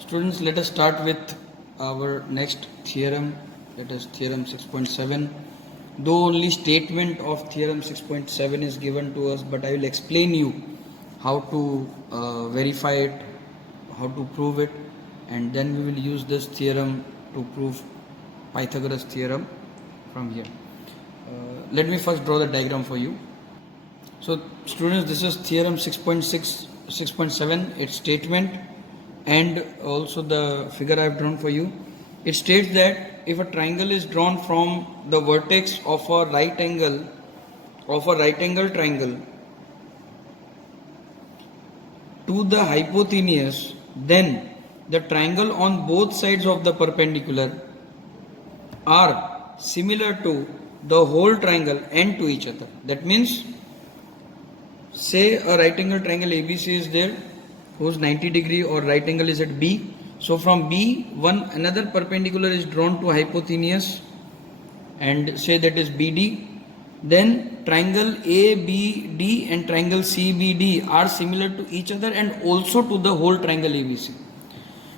Students, let us start with our next theorem, that is theorem 6.7. Though only statement of theorem 6.7 is given to us, but I will explain you how to verify it, how to prove it, and then we will use this theorem to prove Pythagoras theorem from here. Let me first draw the diagram for you. So students, this is theorem 6.7, its statement, and also the figure I have drawn for you. It states that if a triangle is drawn from the vertex of a right angle triangle to the hypotenuse, then the triangle on both sides of the perpendicular are similar to the whole triangle and to each other. That means, say a right angle triangle ABC is there, whose 90 degree or right angle is at B. So from B, another perpendicular is drawn to hypotenuse, and say that is BD. Then triangle ABD and triangle CBD are similar to each other and also to the whole triangle ABC.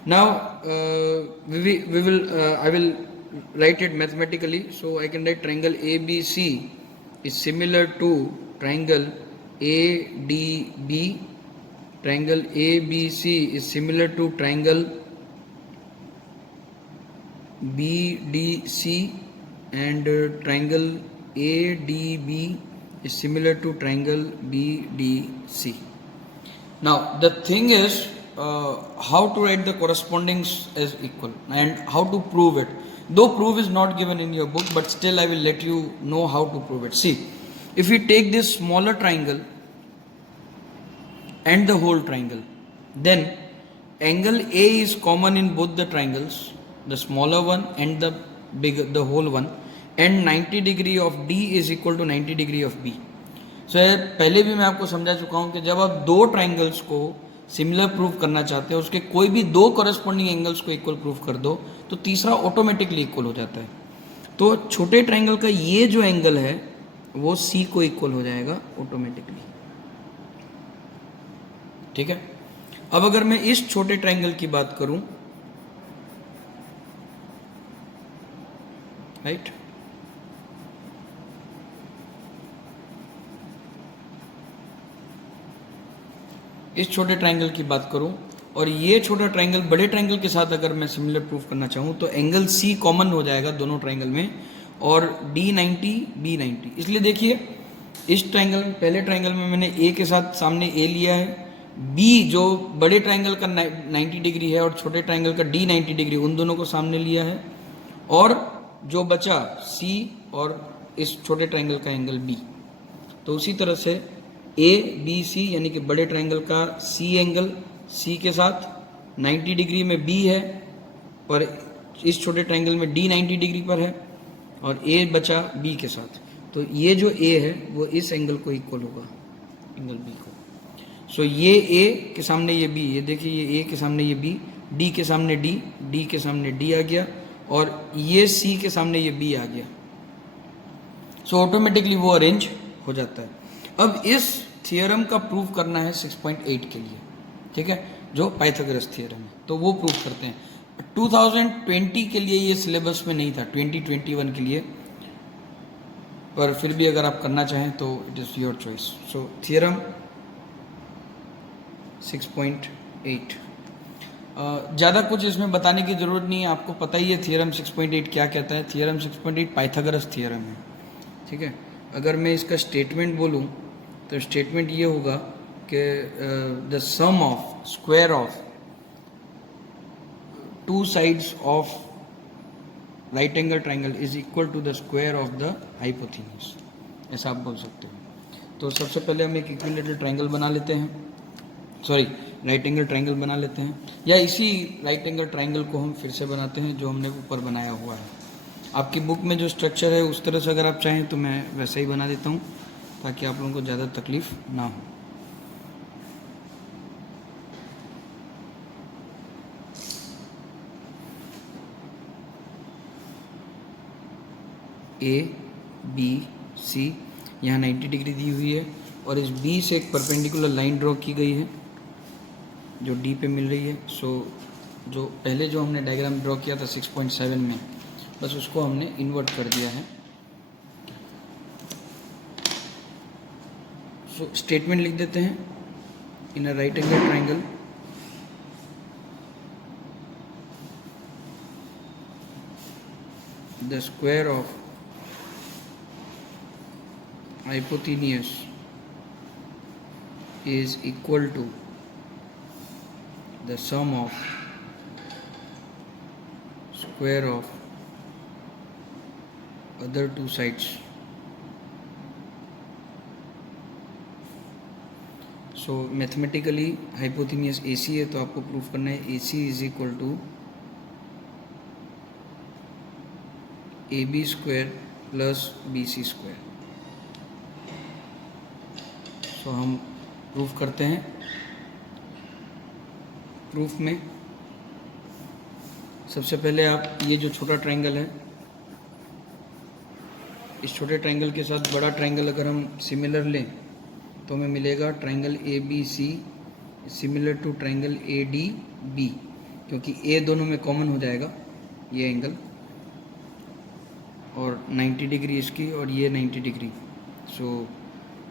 Now I will write it mathematically. So I can write triangle ABC is similar to triangle ADB. Triangle ABC is similar to triangle BDC, and triangle ADB is similar to triangle BDC. Now the thing is how to write the correspondings as equal and how to prove it. Though proof is not given in your book, but still I will let you know how to prove it. See, if we take this smaller triangle and the whole triangle, then angle A is common in both the triangles, the smaller one and the whole one, and 90 degree of D is equal to 90 degree of B. So पहले भी मैं आपको समझा चुका हूँ कि जब आप दो ट्राइंगल्स को सिमिलर प्रूव करना चाहते हो, उसके कोई भी दो कॉरेस्पॉन्डिंग एंगल्स को इक्वल प्रूव कर दो तो तीसरा ऑटोमेटिकली इक्वल हो जाता है. तो छोटे ट्राइंगल का ये जो एंगल है वो C को इक्वल हो जाएगा ऑटोमेटिकली. ठीक है. अब अगर मैं इस छोटे ट्राइंगल की बात करूं, राइट, इस छोटे ट्राइंगल की बात करूं और ये छोटा ट्राइंगल बड़े ट्राइंगल के साथ अगर मैं सिमिलर प्रूफ करना चाहूं तो एंगल C कॉमन हो जाएगा दोनों ट्राइंगल में, और D90 B90. इसलिए देखिए इस ट्राइंगल में, पहले ट्राइंगल में मैंने A के साथ सामने A लिया है, B जो बड़े ट्राइंगल का 90 डिग्री है और छोटे ट्राइंगल का D90 डिग्री, उन दोनों को सामने लिया है, और जो बचा C और इस छोटे ट्राइंगल का एंगल B. तो उसी तरह से ABC यानी कि बड़े ट्राइंगल का C एंगल C के साथ 90 डिग्री में B है, पर इस छोटे ट्राइंगल में D90 डिग्री पर है, और A बचा B के साथ. तो ये जो A है वो इस एंगल को इक्वल होगा, एंगल B को. सो ये A के सामने ये B, ये देखिए ये A के सामने ये B, D के सामने D, D के सामने D आ गया, और ये C के सामने ये B आ गया. सो ऑटोमेटिकली वो अरेंज हो जाता है. अब इस थियरम का प्रूफ करना है 6.8 के लिए, ठीक है, जो पाइथागोरस थियरम है, तो वो प्रूफ करते हैं. 2020 के लिए ये सिलेबस में नहीं था, 2021 के लिए, पर फिर भी अगर आप करना चाहें तो it is your choice. So theorem 6.8, ज़्यादा कुछ इसमें बताने की ज़रूरत नहीं है, आपको पता ही है थियरम 6.8 क्या कहता है. थियरम 6.8 पाइथागोरस थियरम है, ठीक है. अगर मैं इसका स्टेटमेंट बोलूँ तो स्टेटमेंट ये होगा कि the sum of square of two sides of right angle triangle is equal to the square of the hypotenuse, ऐसा आप बोल सकते हो. तो सबसे पहले हम एक इक्विलेटरल ट्राइंगल बना लेते हैं, सॉरी राइट एंगल ट्राइंगल बना लेते हैं, या इसी राइट एंगल ट्राइंगल को हम फिर से बनाते हैं जो हमने ऊपर बनाया हुआ है. आपकी बुक में जो स्ट्रक्चर है उस तरह से अगर आप चाहें तो मैं वैसा ही बना देता हूँ ताकि आप लोगों को ज़्यादा तकलीफ ना हो. ABC यहाँ 90 डिग्री दी हुई है, और इस B से एक परपेंडिकुलर लाइन ड्रॉ की गई है जो D पे मिल रही है. सो जो पहले जो हमने डायग्राम ड्रॉ किया था 6.7 में, बस उसको हमने इन्वर्ट कर दिया है। सो स्टेटमेंट लिख देते हैं, in a right angle triangle the square of hypotenuse is equal to the sum of square of other two sides. So mathematically hypotenuse AC है, तो आपको प्रूफ करना है AC is equal to AB square plus BC square. So हम proof करते हैं। Proof में सबसे पहले आप ये जो छोटा ट्रायंगल है, इस छोटे ट्रायंगल के साथ बड़ा ट्रायंगल अगर हम सिमिलर लें तो हमें मिलेगा triangle ABC similar to triangle ADB, क्योंकि A दोनों में कॉमन हो जाएगा ये एंगल, और 90 डिग्री इसकी और ये 90 डिग्री। सो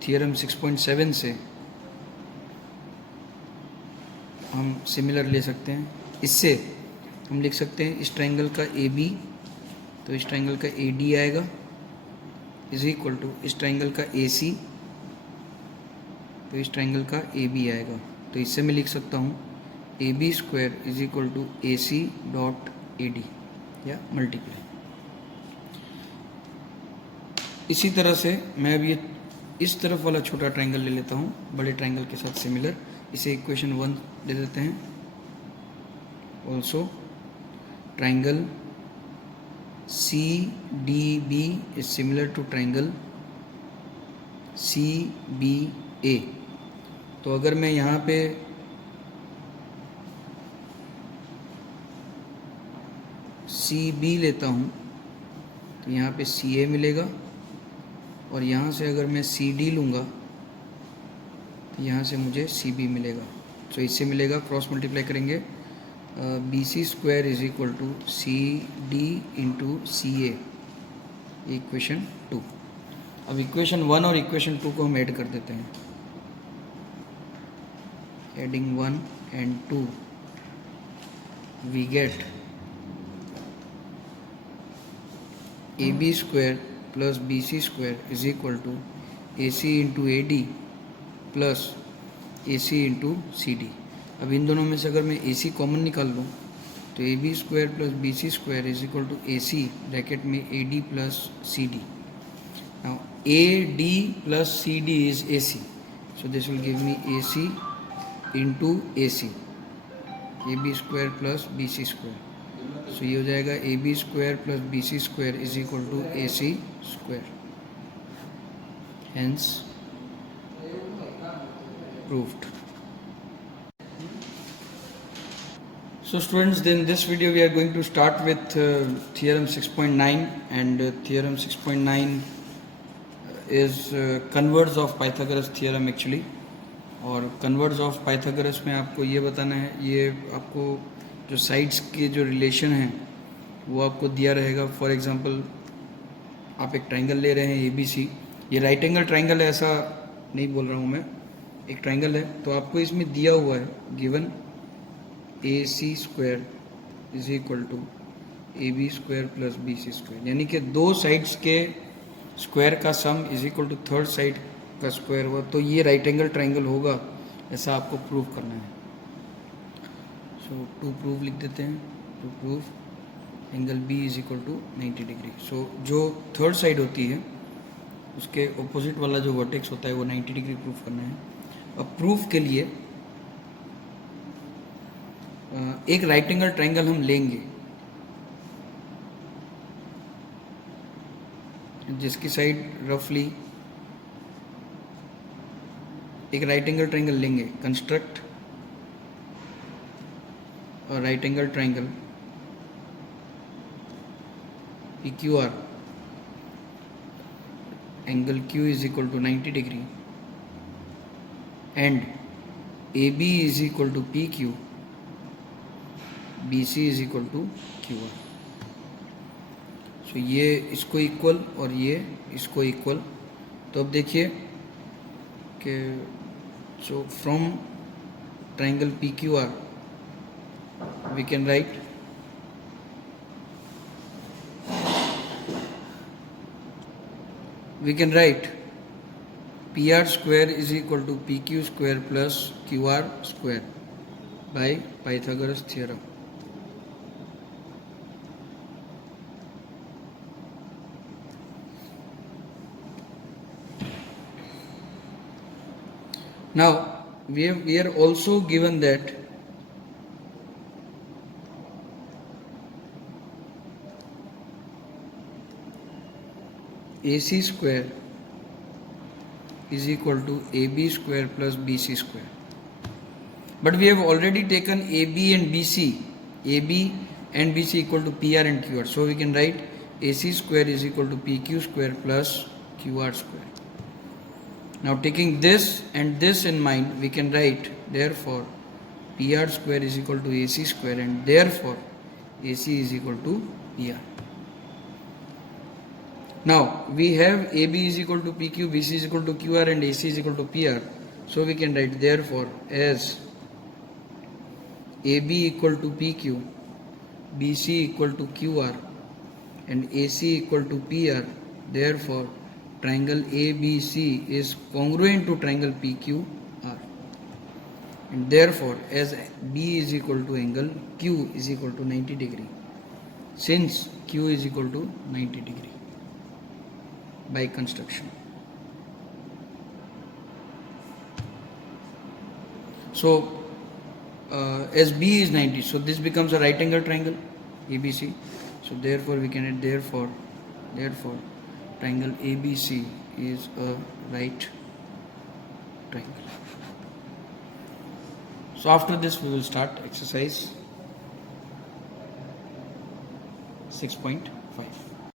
थियरम 6.7 से हम सिमिलर ले सकते हैं। इससे हम लिख सकते हैं इस ट्रायंगल का AB, तो इस ट्रायंगल का AD आएगा, इज इक्वल टू इस ट्रायंगल का AC, तो इस ट्रायंगल का AB आएगा। तो इससे मैं लिख सकता हूँ AB square is equal to AC dot AD या मल्टीप्लाई। इसी तरह से मैं अब ये इस तरफ वाला छोटा ट्रायंगल ले लेता हूँ बड़े ट्रायंगल के साथ सिमिलर, इसे इक्वेशन 1 दे देते हैं। Also triangle CDB is similar to triangle CBA। तो अगर मैं यहाँ पे CB लेता हूँ तो यहाँ पे CA मिलेगा, और यहाँ से अगर मैं CD लूँगा तो यहाँ से मुझे CB मिलेगा। तो इससे मिलेगा, क्रॉस मल्टीप्लाई करेंगे, BC square is equal to CD into CA, equation 2। अब इक्वेशन 1 और इक्वेशन 2 को हम ऐड कर देते हैं। Adding 1 and 2 we get AB square plus BC square is equal to AC into AD plus AC into CD। अब इन दोनों में से अगर मैं AC कॉमन निकाल लूँ तो AB square plus BC square is equal to AC bracket में AD plus CD। Now AD plus CD is AC, so this will give me AC into AC, AB square plus BC square. सो ये हो जाएगा AB square plus BC square is equal to AC square. Hence proved. So students, in this video we are going to start with theorem 6.9, and theorem 6.9 is converse of Pythagoras theorem actually। और converse of Pythagoras में आपको ये बताना है, ये आपको जो sides के जो रिलेशन हैं वो आपको दिया रहेगा। फॉर एग्जांपल आप एक ट्रायंगल ले रहे हैं ABC, ये राइट एंगल ट्रायंगल है ऐसा नहीं बोल रहा हूँ मैं, एक ट्रायंगल है, तो आपको इसमें दिया हुआ है given AC square is equal to AB square plus BC square, यानी कि दो साइड्स के स्क्वायर का sum is equal to third side का स्क्वायर हुआ, तो ये राइट एंगल ट्रायंगल होगा, ऐसा आपको प्रूव करना है। सो टू प्रूव लिख देते हैं, to prove angle B is equal to 90 degree. So जो थर्ड साइड होती है उसके ऑपोजिट वाला जो वर्टेक्स होता है वो 90 डिग्री प्रूफ करना है। अब प्रूफ के लिए एक राइट एंगल ट्रायंगल हम लेंगे जिसकी साइड रफली, एक राइट एंगल ट्रायंगल लेंगे, कंस्ट्रक्ट और right angle triangle PQR, angle Q is equal to 90 degree and AB is equal to PQ BC is equal to QR। So ये इसको इक्वल और ये इसको इक्वल। तो अब देखिए कि so from triangle PQR we can write PR square is equal to PQ square plus QR square by Pythagoras theorem। Now we are also given that AC square is equal to AB square plus BC square. But we have already taken AB and BC. AB and BC equal to PR and QR. So we can write AC square is equal to PQ square plus QR square. Now taking this and this in mind, we can write therefore PR square is equal to AC square and therefore AC is equal to PR. Now we have AB is equal to PQ, BC is equal to QR and AC is equal to PR. So we can write therefore as AB equal to PQ, BC equal to QR and AC equal to PR. Therefore triangle ABC is congruent to triangle PQR. And therefore as B is equal to angle Q is equal to 90 degree, since Q is equal to 90 degree by construction. So as B is 90, so this becomes a right angle triangle ABC. So therefore we can add therefore triangle ABC is a right triangle. So after this we will start exercise 6.5.